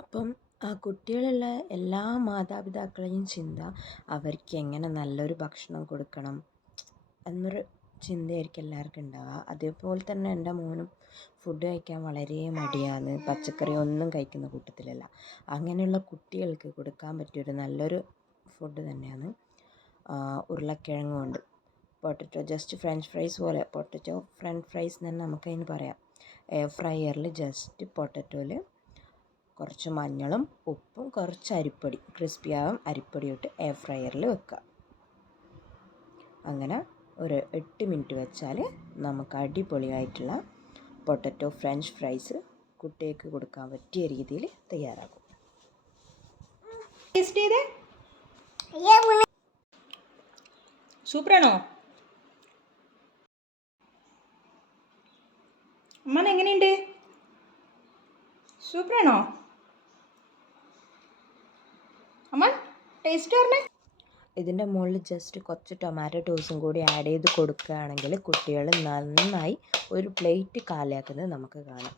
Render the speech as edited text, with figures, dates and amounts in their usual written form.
അപ്പം കുട്ടികളുള്ള എല്ലാ മാതാപിതാക്കളെയും ചിന്ത അവർക്ക് എങ്ങനെ നല്ലൊരു ഭക്ഷണം കൊടുക്കണം എന്നൊരു ചിന്തയായിരിക്കും എല്ലാവർക്കും ഉണ്ടാവുക. അതേപോലെ തന്നെ എൻ്റെ മോനും ഫുഡ് കഴിക്കാൻ വളരെ മടിയാണ്, പച്ചക്കറി ഒന്നും കഴിക്കുന്ന കൂട്ടത്തിലല്ല. അങ്ങനെയുള്ള കുട്ടികൾക്ക് കൊടുക്കാൻ പറ്റിയൊരു നല്ലൊരു ഫുഡ് തന്നെയാണ് ഉരുളക്കിഴങ്ങ് കൊണ്ട് പൊട്ടറ്റോ. ജസ്റ്റ് ഫ്രഞ്ച് ഫ്രൈസ് പോലെ പൊട്ടറ്റോ ഫ്രഞ്ച് ഫ്രൈസ് എന്ന് തന്നെ നമുക്കതിന് പറയാം. എയർ ഫ്രയറിൽ ജസ്റ്റ് പൊട്ടറ്റോയിൽ കുറച്ച് മഞ്ഞളും ഉപ്പും കുറച്ച് അരിപ്പൊടി, ക്രിസ്പിയാവും അരിപ്പൊടി ഇട്ട് എയർ ഫ്രയറിൽ വെക്കുക. അങ്ങനെ ഒരു 8 മിനിറ്റ് വെച്ചാൽ നമുക്ക് അടിപൊളിയായിട്ടുള്ള പൊട്ടറ്റോ ഫ്രഞ്ച് ഫ്രൈസ് കുട്ടികൾക്ക് കൊടുക്കാൻ പറ്റിയ രീതിയിൽ തയ്യാറാക്കും. ടേസ്റ്റ് ചെയ്തേ, സൂപ്പറാണോ? അമ്മ എങ്ങനെയുണ്ട്? സൂപ്പറാണോ അമ്മ? ടേസ്റ്റ് പറഞ്ഞേ. ഇതിൻ്റെ മുകളിൽ ജസ്റ്റ് കുറച്ച് ടൊമാറ്റോ ടോസും കൂടി ആഡ് ചെയ്ത് കൊടുക്കുകയാണെങ്കിൽ കുട്ടികൾ നന്നായി ഒരു പ്ലേറ്റ് കാലിയാക്കുന്നത് നമുക്ക് കാണാം.